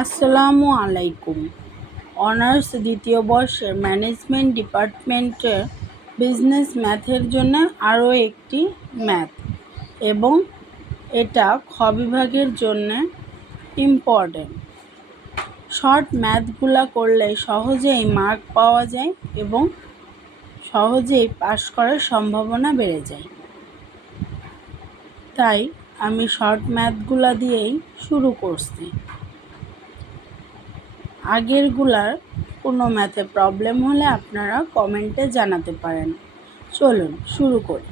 আসসালামু আলাইকুম। অনার্স দ্বিতীয় বর্ষের ম্যানেজমেন্ট ডিপার্টমেন্টের বিজনেস ম্যাথের জন্য আরও একটি ম্যাথ, এবং এটা খ বিভাগের জন্য ইম্পর্টেন্ট। শর্ট ম্যাথগুলা করলে সহজেই মার্ক পাওয়া যায় এবং সহজেই পাস করার সম্ভাবনা বেড়ে যায়। তাই আমি শর্ট ম্যাথগুলা দিয়েই শুরু করছি। আগেরগুলার কোনো ম্যাথে প্রবলেম হলে আপনারা কমেন্টে জানাতে পারেন। চলুন শুরু করি।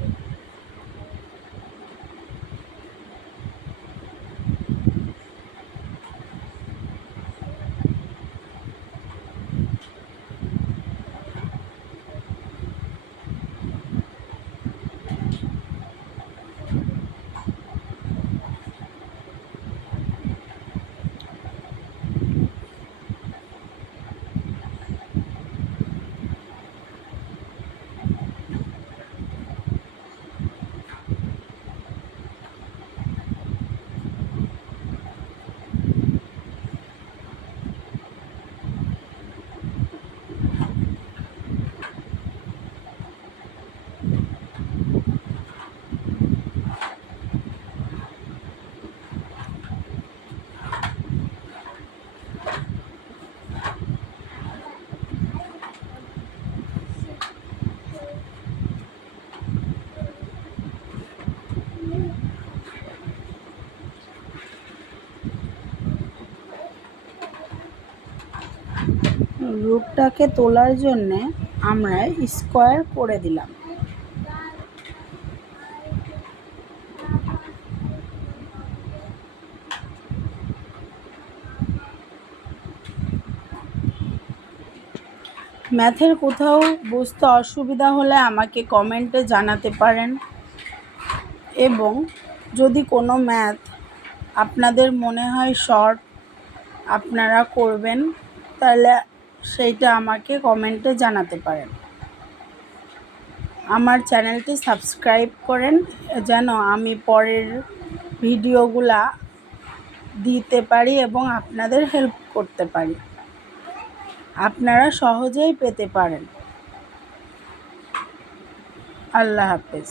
রূপটাকে তোলার জন্যে আমরা স্কোয়ার করে দিলাম। ম্যাথের কোথাও বুঝতে অসুবিধা হলে আমাকে কমেন্টে জানাতে পারেন, এবং যদি কোনো ম্যাথ আপনাদের মনে হয় শর্ট আপনারা করবেন, তাহলে সেইটা আমাকে কমেন্টে জানাতে পারেন। আমার চ্যানেলটি সাবস্ক্রাইব করেন যেন আমি পরের ভিডিওগুলা দিতে পারি এবং আপনাদের হেল্প করতে পারি, আপনারা সহজেই পেতে পারেন। আল্লাহ হাফেজ।